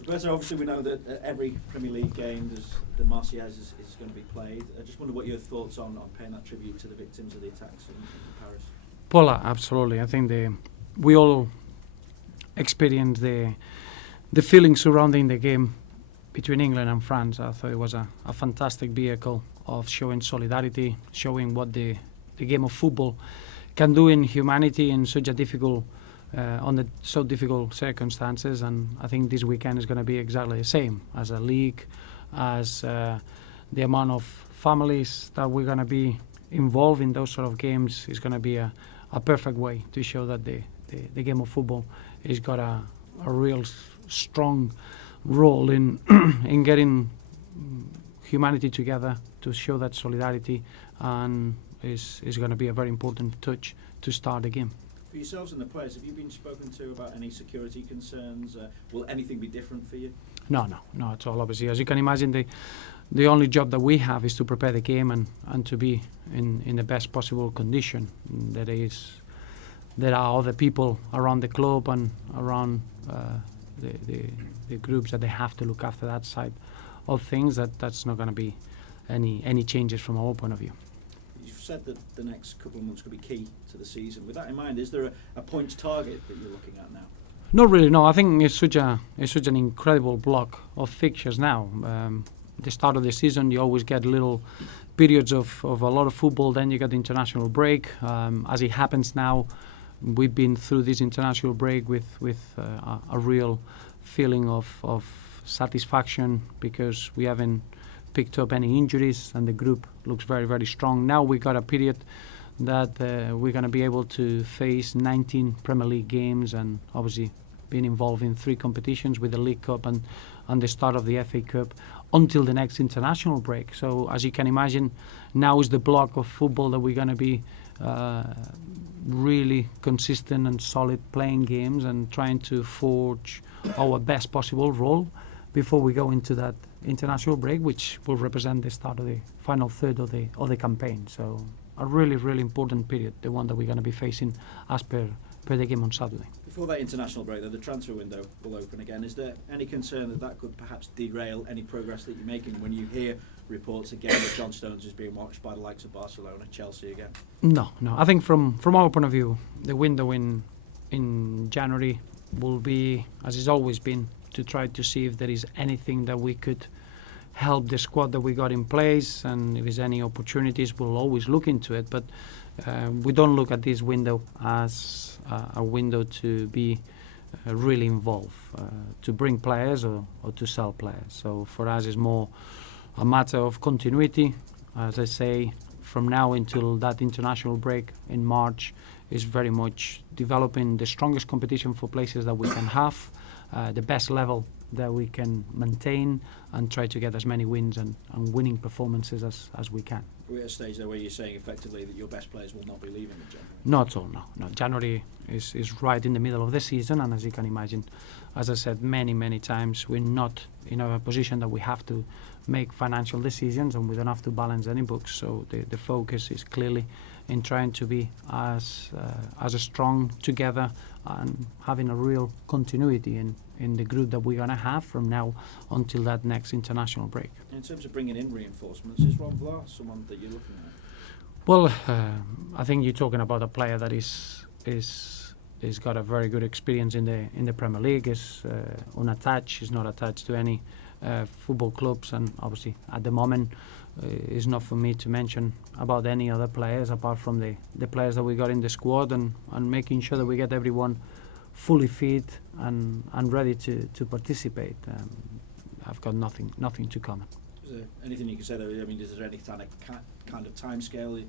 Roberto, obviously we know that every Premier League game the Marseillaise is going to be played. I just wonder what your thoughts on paying that tribute to the victims of the attacks in Paris. Well, absolutely. I think we all experienced the feeling surrounding the game between England and France. I thought it was a fantastic vehicle of showing solidarity, showing what the game of football can do in humanity in such a difficult so difficult circumstances. And I think this weekend is going to be exactly the same as a league, as the amount of families that we're going to be involved in those sort of games is going to be a perfect way to show that the game of football has got a real strong role in in getting humanity together to show that solidarity, and is going to be a very important touch to start the game. For yourselves and the players, have you been spoken to about any security concerns? Will anything be different for you? No at all. Obviously, as you can imagine, the only job that we have is to prepare the game and to be in the best possible condition. There are other people around the club and around the groups that they have to look after that side of things. That's not going to be any changes from our point of view. You've said that the next couple of months could be key to the season. With that in mind, is there a points target that you're looking at now? Not really, no. I think it's such an incredible block of fixtures now. At the start of the season, you always get little periods of a lot of football. Then you get the international break. As it happens now, we've been through this international break with a real feeling of satisfaction, because we haven't picked up any injuries and the group looks very, very strong. Now we got a period that we're going to be able to face 19 Premier League games, and obviously being involved in 3 competitions with the League Cup and the start of the FA Cup until the next international break. So as you can imagine, now is the block of football that we're going to be really consistent and solid playing games and trying to forge our best possible role before we go into that international break, which will represent the start of the final third of the campaign. So a really, really important period, the one that we're going to be facing as per the game on Saturday. Before that international break, though, the transfer window will open again. Is there any concern that could perhaps derail any progress that you're making when you hear reports again that John Stones is being watched by the likes of Barcelona, Chelsea again? No. I think from our point of view, the window in January will be, as it's always been, to try to see if there is anything that we could help the squad that we got in place, and if there's any opportunities, we'll always look into it. But we don't look at this window as a window to be really involved, to bring players or to sell players. So for us, it's more a matter of continuity. As I say, from now until that international break in March, is very much developing the strongest competition for places that we can have, the best level that we can maintain, and try to get as many wins and winning performances as we can. We're at a stage there where you're saying effectively that your best players will not be leaving in January? Not at all, no. January is right in the middle of the season, and as you can imagine, as I said many times, we're not in a position that we have to make financial decisions and we don't have to balance any books. So the focus is clearly in trying to be as strong together and having a real continuity in the group that we're going to have from now until that next international break. In terms of bringing in reinforcements, is Ron Vlaar someone that you're looking at? Well, I think you're talking about a player that is got a very good experience in the Premier League, is unattached, is not attached to any football clubs, and obviously at the moment it's not for me to mention about any other players apart from the players that we got in the squad, and making sure that we get everyone fully fit and ready to participate. I've got nothing to comment. Is there anything you can say though? I mean, is there any kind of time scale in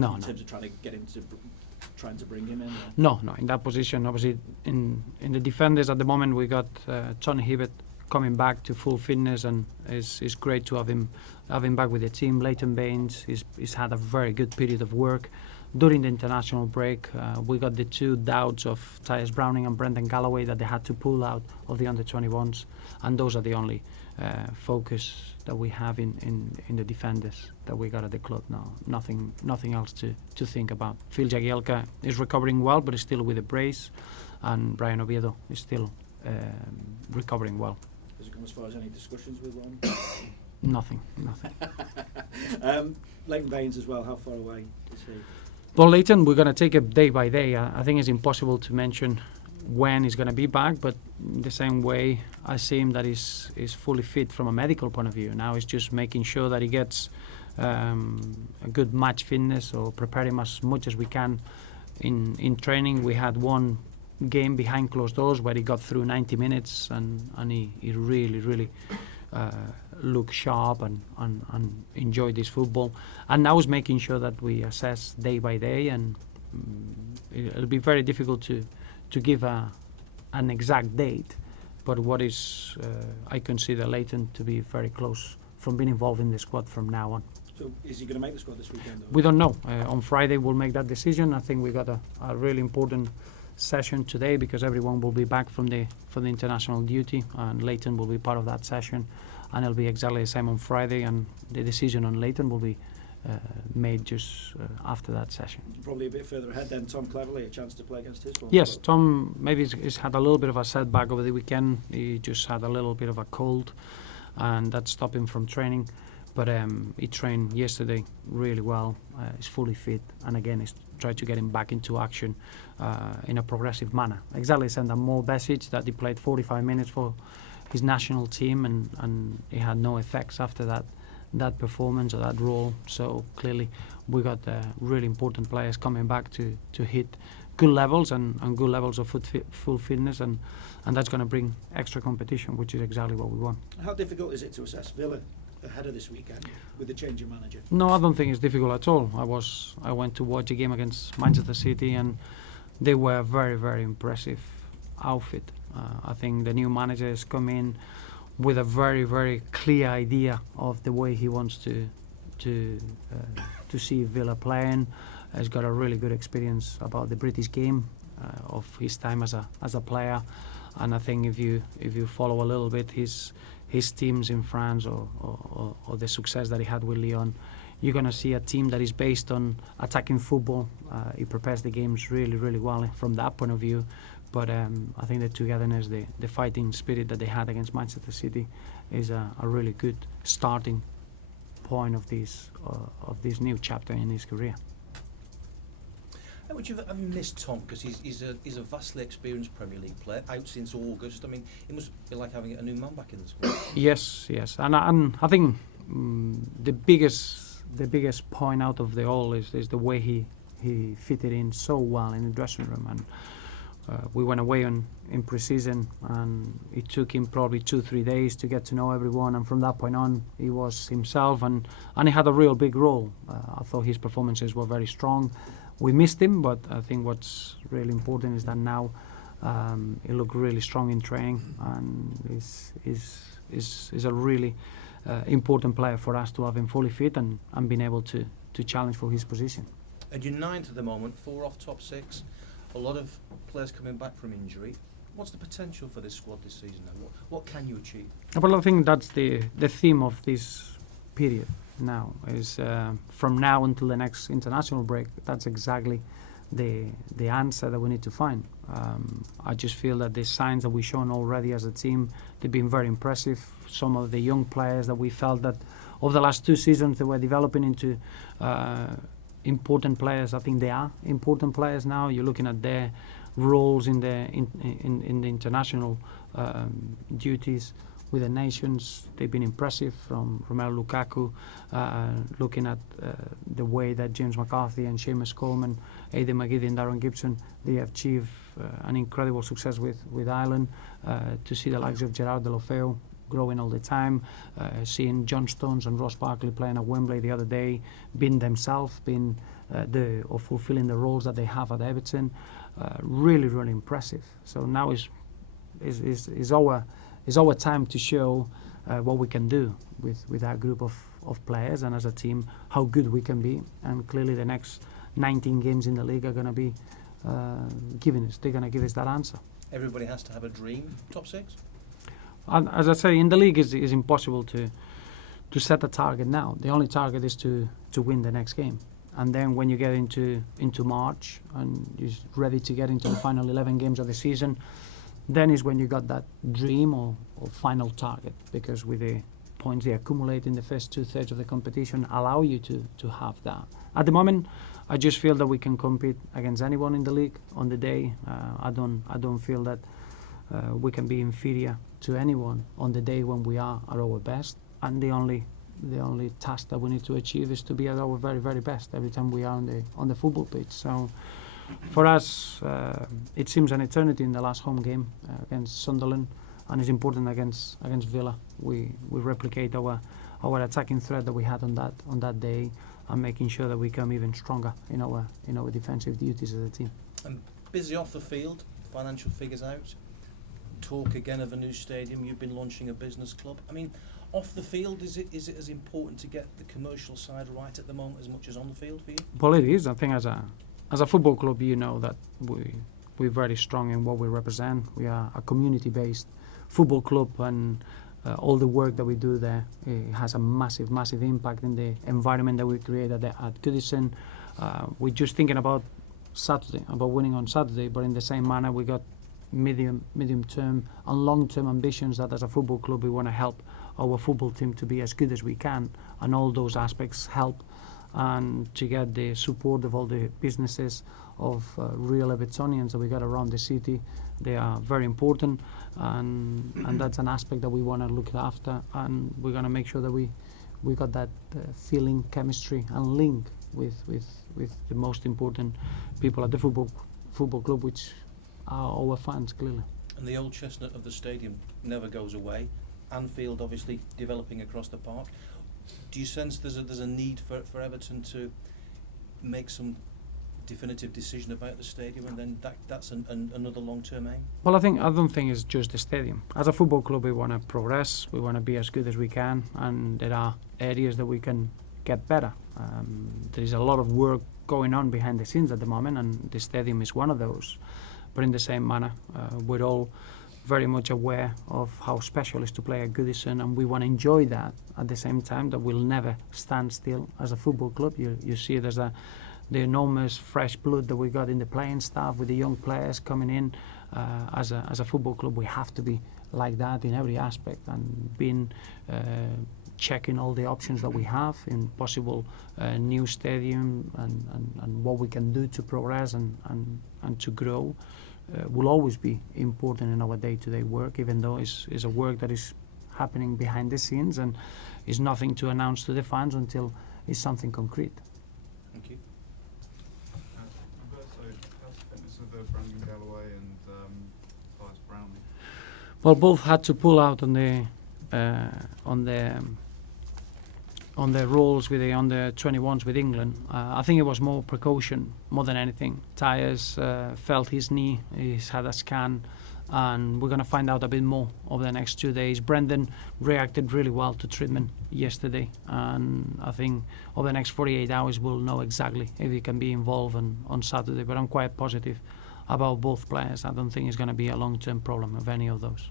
terms of trying to bring him in? No. In that position, obviously, in the defenders at the moment, we got Tony Hibbert coming back to full fitness, and it's great to have him back with the team. Leighton Baines, he's had a very good period of work during the international break. We got the 2 doubts of Tyus Browning and Brendan Galloway that they had to pull out of the under-21s, and those are the only focus that we have in the defenders that we got at the club now. Nothing else to think about. Phil Jagielka is recovering well, but is still with a brace, and Brian Oviedo is still recovering well. Has it come as far as any discussions with one? Nothing. Leighton Baines as well, how far away is he? Well, Leighton, we're going to take it day by day. I think it's impossible to mention when he's going to be back, but the same way I see him that is fully fit from a medical point of view. Now it's just making sure that he gets a good match fitness, or prepare him as much as we can in training. We had one game behind closed doors where he got through 90 minutes and he really looked sharp and enjoyed his football. And now is making sure that we assess day by day, and it'll be very difficult to give an exact date, but what is I consider Leighton to be very close from being involved in the squad from now on. So is he going to make the squad this weekend? Though? We don't know. On Friday we'll make that decision. I think we got a really important session today because everyone will be back for the international duty, and Leighton will be part of that session, and it'll be exactly the same on Friday, and the decision on Leighton will be made just after that session. Probably a bit further ahead then, Tom Cleverley, a chance to play against his former Yes, club. Tom maybe he's had a little bit of a setback over the weekend. He just had a little bit of a cold, and that stopped him from training. But he trained yesterday really well. He's fully fit, and again, he's tried to get him back into action in a progressive manner. Exactly, sent a more message that he played 45 minutes for his national team, and he had no effects after that performance or that role. So clearly, we got really important players coming back to hit good levels and good levels of full fitness, and that's going to bring extra competition, which is exactly what we want. How difficult is it to assess Villa ahead of this weekend with the change of manager? No, I don't think it's difficult at all. I went to watch a game against Manchester City, and they were a very, very impressive outfit. I think the new manager has come in with a very, very clear idea of the way he wants to see Villa playing. He's got a really good experience about the British game of his time as a player, and I think if you follow a little bit his teams in France or the success that he had with Lyon, you're going to see a team that is based on attacking football. He prepares the games really, really well from that point of view. But I think the togetherness, the fighting spirit that they had against Manchester City is a really good starting point of this new chapter in his career. How would you have missed Tom? Because he's a vastly experienced Premier League player, out since August. I mean, it must be like having a new man back in the squad. Yes, and I think the biggest point out of the all is the way he fitted in so well in the dressing room. And we went away in pre-season, and it took him probably 2-3 days to get to know everyone, and from that point on he was himself, and he had a real big role. I thought his performances were very strong. We missed him, but I think what's really important is that now he looked really strong in training, and is a really important player for us to have him fully fit and being able to challenge for his position. And you're ninth at the moment, 4 off top 6. A lot of players coming back from injury. What's the potential for this squad this season then? What can you achieve? Well, I think that's the theme of this period now, is from now until the next international break. That's exactly the answer that we need to find. I just feel that the signs that we've shown already as a team, they've been very impressive. Some of the young players that we felt that over the last 2 seasons they were developing into important players. I think they are important players now. You're looking at their roles in the international duties with the nations. They've been impressive, from Romelu Lukaku, looking at the way that James McCarthy and Seamus Coleman, Aidan McGeady and Darren Gibson, they have achieved an incredible success with Ireland. To see the likes of Gerard Deulofeu growing all the time, seeing John Stones and Ross Barkley playing at Wembley the other day, being themselves, or fulfilling the roles that they have at Everton, really, really impressive. So now is our time to show what we can do with our group of players, and as a team how good we can be. And clearly the next 19 games in the league are going to be they're going to give us that answer. Everybody has to have a dream, top 6? And as I say, in the league is impossible to set a target now. The only target is to win the next game. And then when you get into March and you're ready to get into the final 11 games of the season, then is when you got that dream or final target, because with the points they accumulate in the first 2/3 of the competition allow you to have that. At the moment, I just feel that we can compete against anyone in the league on the day. I don't feel that we can be inferior to anyone on the day when we are at our best. And the only task that we need to achieve is to be at our very, very best every time we are on the football pitch. So for us, it seems an eternity in the last home game against Sunderland, and it's important against Villa. We replicate our attacking threat that we had on that day, and making sure that we come even stronger in our defensive duties as a team. And busy off the field, financial figures out. Talk again of a new stadium. You've been launching a business club. I mean, off the field, is it as important to get the commercial side right at the moment as much as on the field for you? Well, it is. I think as a football club, you know that we're very strong in what we represent. We are a community-based football club, and all the work that we do there has a massive, massive impact in the environment that we create at Goodison. We're just thinking about Saturday, about winning on Saturday, but in the same manner, we got medium-term and long-term ambitions that as a football club we want to help our football team to be as good as we can, and all those aspects help, and to get the support of all the businesses of real Evertonians that we got around the city. They are very important, and that's an aspect that we want to look after, and we're going to make sure that we got that feeling, chemistry and link with the most important people at the football club, which are our fans, clearly. And the old chestnut of the stadium never goes away. Anfield obviously developing across the park. Do you sense there's a need for Everton to make some definitive decision about the stadium, and then that's another long-term aim? Well, I don't think it's just the stadium. As a football club, we want to progress, we want to be as good as we can, and there are areas that we can get better. There is a lot of work going on behind the scenes at the moment, and the stadium is one of those. But in the same manner, we're all very much aware of how special it is to play at Goodison, and we want to enjoy that at the same time. That we'll never stand still as a football club. You see it as the enormous fresh blood that we got in the playing staff with the young players coming in. As a football club, we have to be like that in every aspect, and being checking all the options that we have in possible new stadium and what we can do to progress and to grow. Will always be important in our day-to-day work, even though it's a work that is happening behind the scenes and is nothing to announce to the fans until it's something concrete. Thank you. Roberto, how's the fitness of Brandon Galloway and Tyus Brownlee? Well, both had to pull out on the roles with the under 21s with England. I think it was more precaution more than anything. Tyus felt his knee, he's had a scan, and we're going to find out a bit more over the next 2 days. Brendan reacted really well to treatment yesterday, and I think over the next 48 hours we'll know exactly if he can be involved on Saturday, but I'm quite positive about both players. I don't think it's going to be a long-term problem of any of those.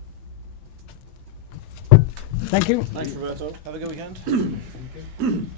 Thank you. Thanks, Roberto. Have a good weekend. Thank you.